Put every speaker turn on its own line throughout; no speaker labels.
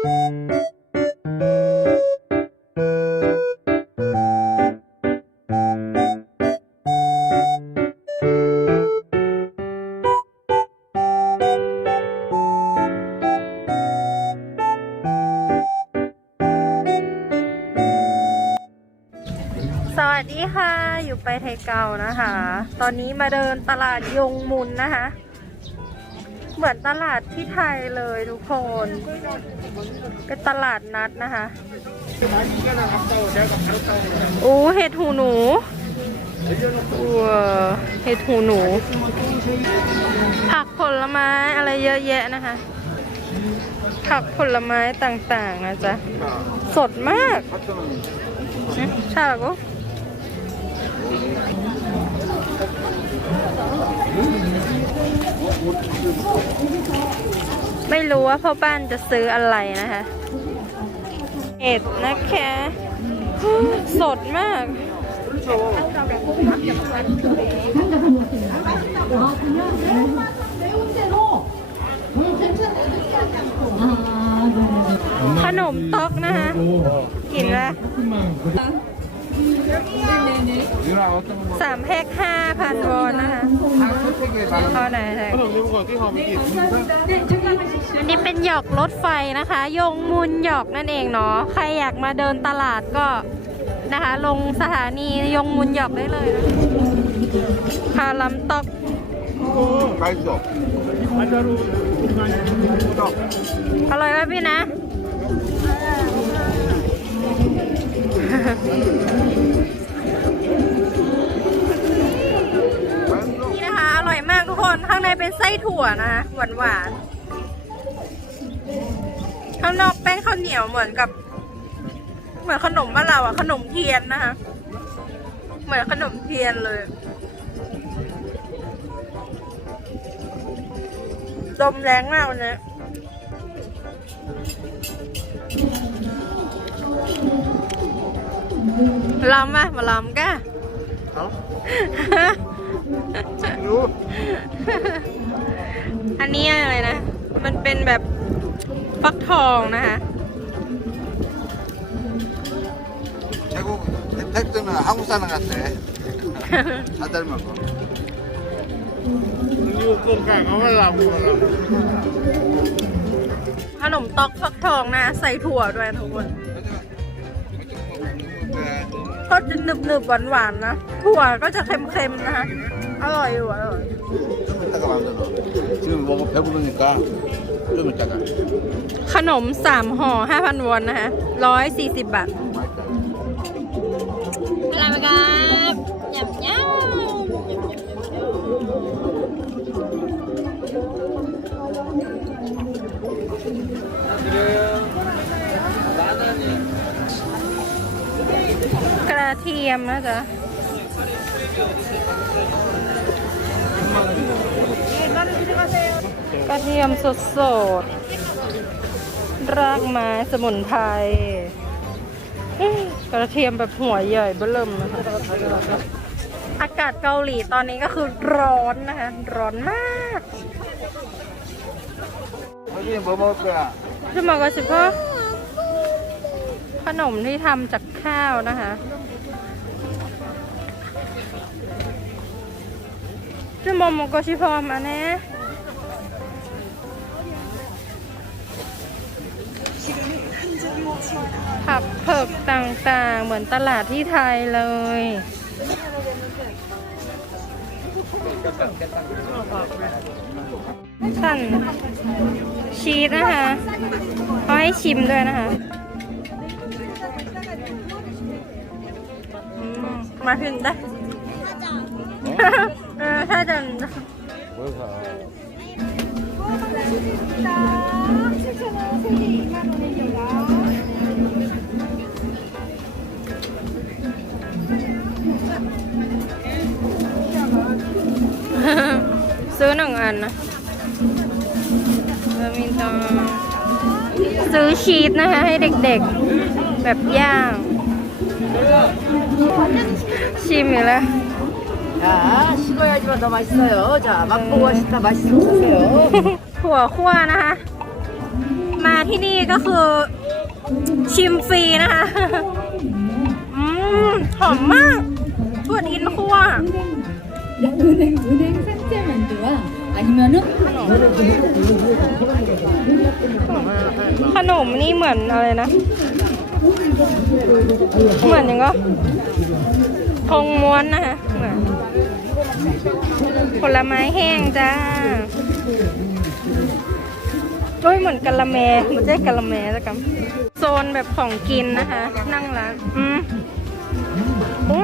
สวัสดีค่ะ อยู่ไปไทยเก่านะคะ ตอนนี้มาเดินตลาดยงมุนนะคะ เหมือนตลาดที่ไทยเลยทุกคน เป็นตลาดนัดนะคะโอ้เห็ดหูหนูว้าวเห็ดหูหนู ผักผลไม้อะไรเยอะแยะนะคะ ผักผลไม้ต่างๆนะจ๊ะ สดมากใช่หรอกู ไม่รู้ว่าพ่อบ้านจะซื้ออะไรนะคะเห็ดนะคะสดมากขนมต๊อกนะคะกิน
แล้ว
สามแพ็คห้าพันวอนนะคะขอไหนไหน
ขนมที่หอมกลิ่น
อันนี้เป็นหยอกรถไฟนะคะ ยงมุนหยอกนั่นเองเนาะ ใครอยากมาเดินตลาดก็นะคะ ลงสถานียงมุนหยอกได้เลยคาลัมตอกอร่อยไหมพี่นะ เป็นไส้ถั่วนะคะหวานหวานๆข้างนอกแป้งข้าวเหนียวเหมือนกับ เหมือนขนมบ้านเราอะขนมเทียนนะคะเหมือนขนมเทียนเลยลมแรงมากวันนี้ลำป่ะมาลำก้า
어? 이거
อันนี้อะไรนะ มันเป็นแบบฟักทองนะคะ
태국 텍스는 한국 사람 같아. 다 닮은 거. 이거 꼴까 가만라고 하라고.
ขนมตอกฟักทองนะ ใส่ถั่วด้วยทุกคน ก็จะหนึบหนึบหวานหวานๆนะ ถั่วก็จะเค็มๆนะคะ อ ร่อยอยู่อร่อย
좀 이따가 만들어. 지금 먹어 배부르니까 좀 이따가.
ขนมสามห่อห้าพันวอนนะคะร้อยสี่สิบบาท อะไรไหมครับหยำย่กระเทียมนะจ๊ะ กระเทียมสดสดรากไม้สมุนไพรกระเทียมแบบหัวใหญ่เบิ่มนะคะอากาศเกาหลีตอนนี้ก็คือร้อนนะคะ ร้อนมากชิมากว่าสิพ่ะขนมที่ทำจากข้าวนะคะชิมโมองก็ชิพอมาแน่ ผักเผือกต่างๆ เหมือนตลาดที่ไทยเลย สั่นชีสนะคะเขาให้ชิมด้วยนะคะอืมมาถึงได้เออถ้าจะ
뭘 사?
ซื้อหนึ่งอันนะแล้วมีตองซื้อชีสนะคะให้เด็กๆ แบบย่าง ชิมอยู่แล้ว
자, 식어야지만 더 맛있어요. 자, 맛보고 싶다 맛있어 보세요.
ถั่วคั่วนะคะ มาที่นี่ ก็คือชิมฟรีนะคะ อืมหอมมากถั่วดินคั่ว
은행 은행 생채 만두와 아니면은
ขนมนี่เหมือนอะไรนะ เหมือนยังก็ ทงม้วนนะคะผลไม้แห้งจ้าโอ้ยเหมือนกะละแมเหมันใช่กะละแมแล้วกันโซนแบบของกินนะคะ นั่งร้านอืมโอ้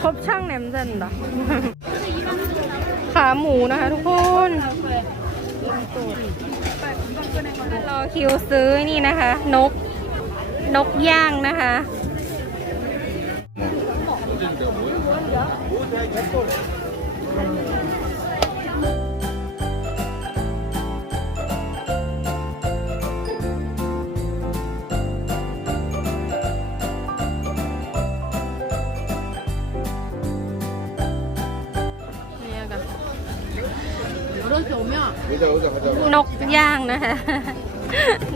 ครบช่างแหนมเจนเหรอขาหมูนะคะทุกคนรอคิวซื้อนี่นะคะ นก นกย่างนะคะ นกย่างนะคะ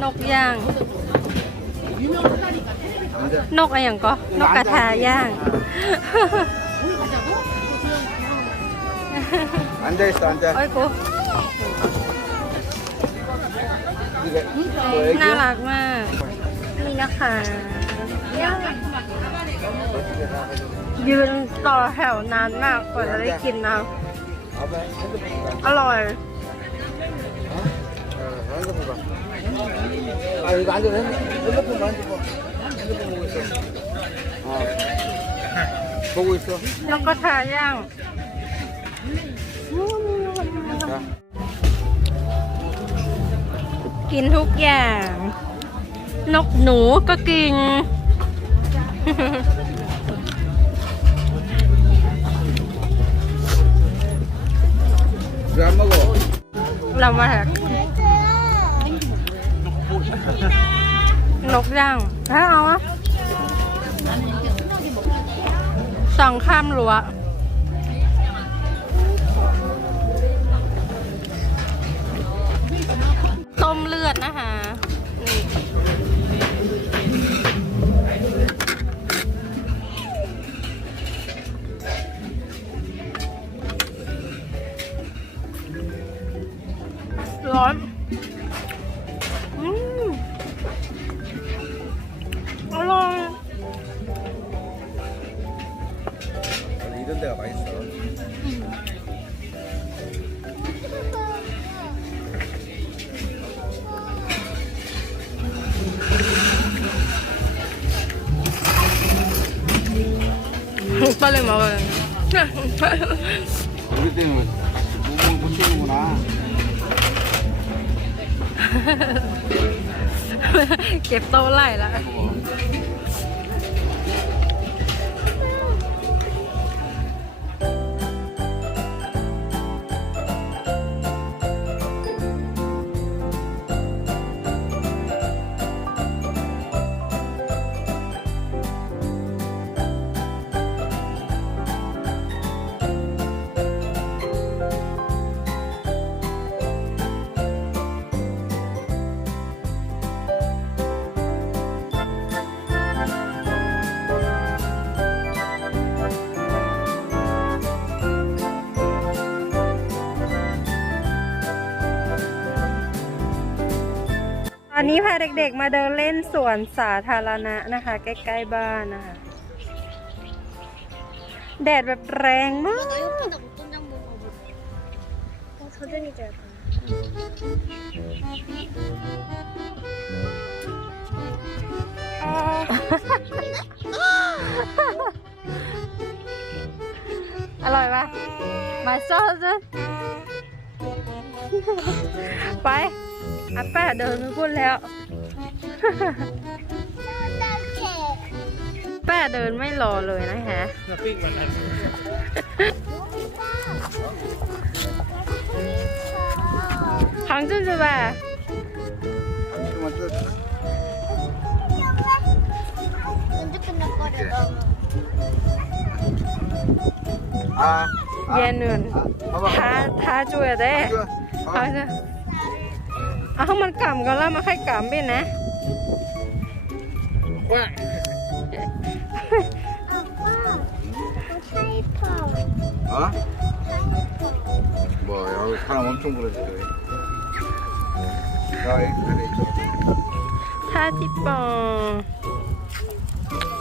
นกย่าง นกอะไรอย่างก็ นกกระทาย่าง
앉아 있어 앉아.
โอ้ยกู
이게 뭐
น่า
애기야?
รักมาก นี่นะคะยืนต่อแถวนานมากกว่าจะได้กินนะ
아빠 핸드폰 봐.
อร่อย
어, 핸드폰 봐. 아 이거 앉아 핸드폰 핸드폰 만지고. 핸드폰 보고 있어. 어. 보고 있어.
นกกระทาย่าง
자.
กินทุกอย่าง นกหนูก็กิน
왜 안 먹어?
เรามาแหกนกย่างถ้าเอาอะ สั่งข้ามรั้วต้มเลือดนะคะนี่ร้อน
우리 때는 무공 고치는구나.
เก็บโต๊ะไหลแล้ว
먹어.
ต วันนี้พาเด็กๆมาเดินเล่นสวนสาธารณะนะคะ ใกล้ๆบ้านนะคะ แดดแบบแรงมากอร่อยปะมาโซ่จ้ะไป อาป้าเดินพูดแล้ว ป้าเดินไม่รอเลยนะฮะหางฉั
นนั้นข
องจุนจุบ่า
เย็
น
นุ่นท้า
ท้าจุ๊ย
ได้เขา
จะ เอาให้มันกำกันแล้วมาค่อยกำเป็นนะ
ว่า
아빠 뭐 타이퍼
어? 뭐 여기 사람 엄청 그러지 그래. 야, 이 그래.
ท่าจิปอง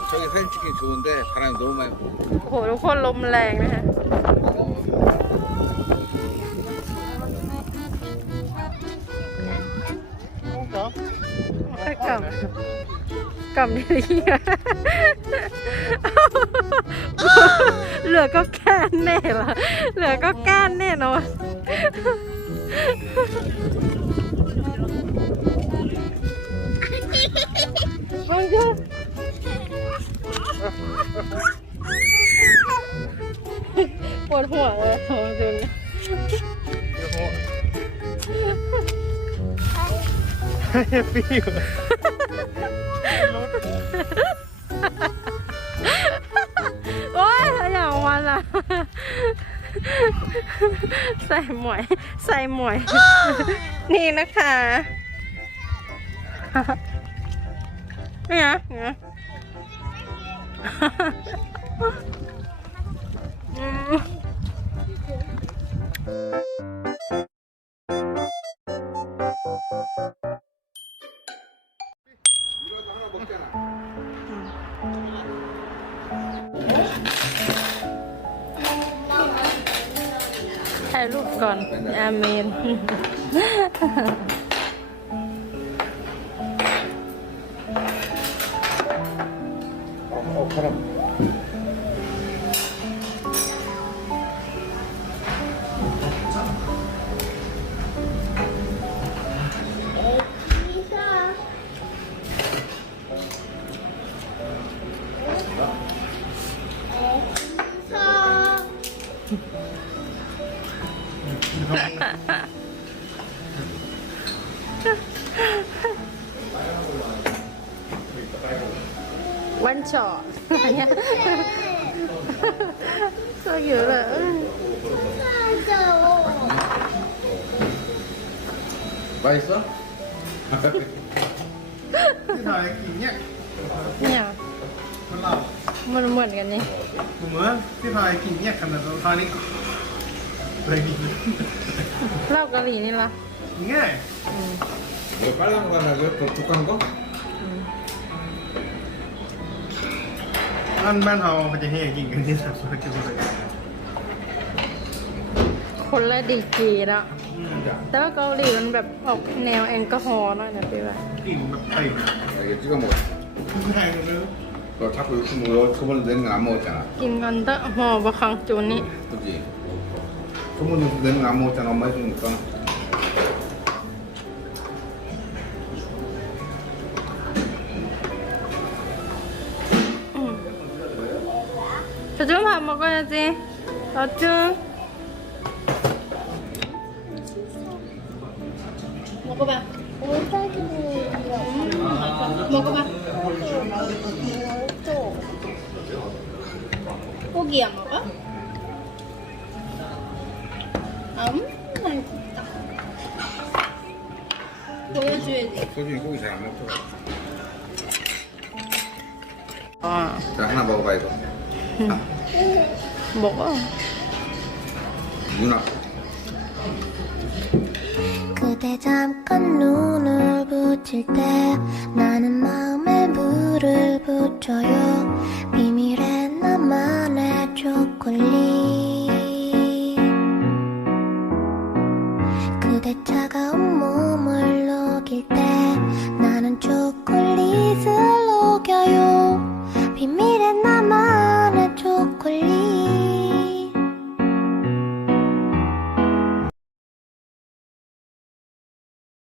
저기 사진 찍기 좋은데 바람이 너무 많이 불어.
โอ้โหทุกคนลมแรงนะคะ กำดีๆเหลือก็แก้นแน่ละเหลือก็แก้นแน่นอนมันก็ปวดหัวเลยโอ้จนโใส่หมวย ใส่หมวย นี่นะคะเนี่ยเนี่ย อาเ one
shot
sao kiểu là Bajsa? cái này kiểu nhẹ nhẹ
mình mình gần
nhỉ? Mình cái này kiểu
nhẹ khả năng là thay อนกันนี่
เหมือนที่ถ่ายกินเนี่ยขนาดเราทานนี่เลยกิน
เหล้าเกาหลีนี่ละ
ง่าย
이거 빨간 거 하나 줘? 더 두꺼운 거?
บ้านบ้านเรามันจะให้กินกันที่สับสนกันเลย
คนละดีกรีเนาะแต่ว่าเกาหลีมันแบบออกแนวแอลกอฮอล์หน่อยนะพี่ว่า
กินแบบไทย
이거 찍어 먹어.
ไม่ได้เลย
너 자꾸 욕심 먹어. 저번에 내는 거 안 먹었잖아.
กินกันเตอะห่อบะคังจูนนี่
그지? 부모님도 냉면 안 먹었잖아 엄마 해주니까
저좀밥 먹어야지. 어쭈. 먹어봐. 음. 먹어봐. 음. 고기야 먹어? 음, 맛있다. 보여줘야지.
소중히 고기 잘 안 먹더라.
아,
자, 하나 먹어봐, 이거.
먹어.
누나.
그대 잠깐 눈을 붙일 때 나는 마음에 물을 붙여요 비밀의 나만의 초콜릿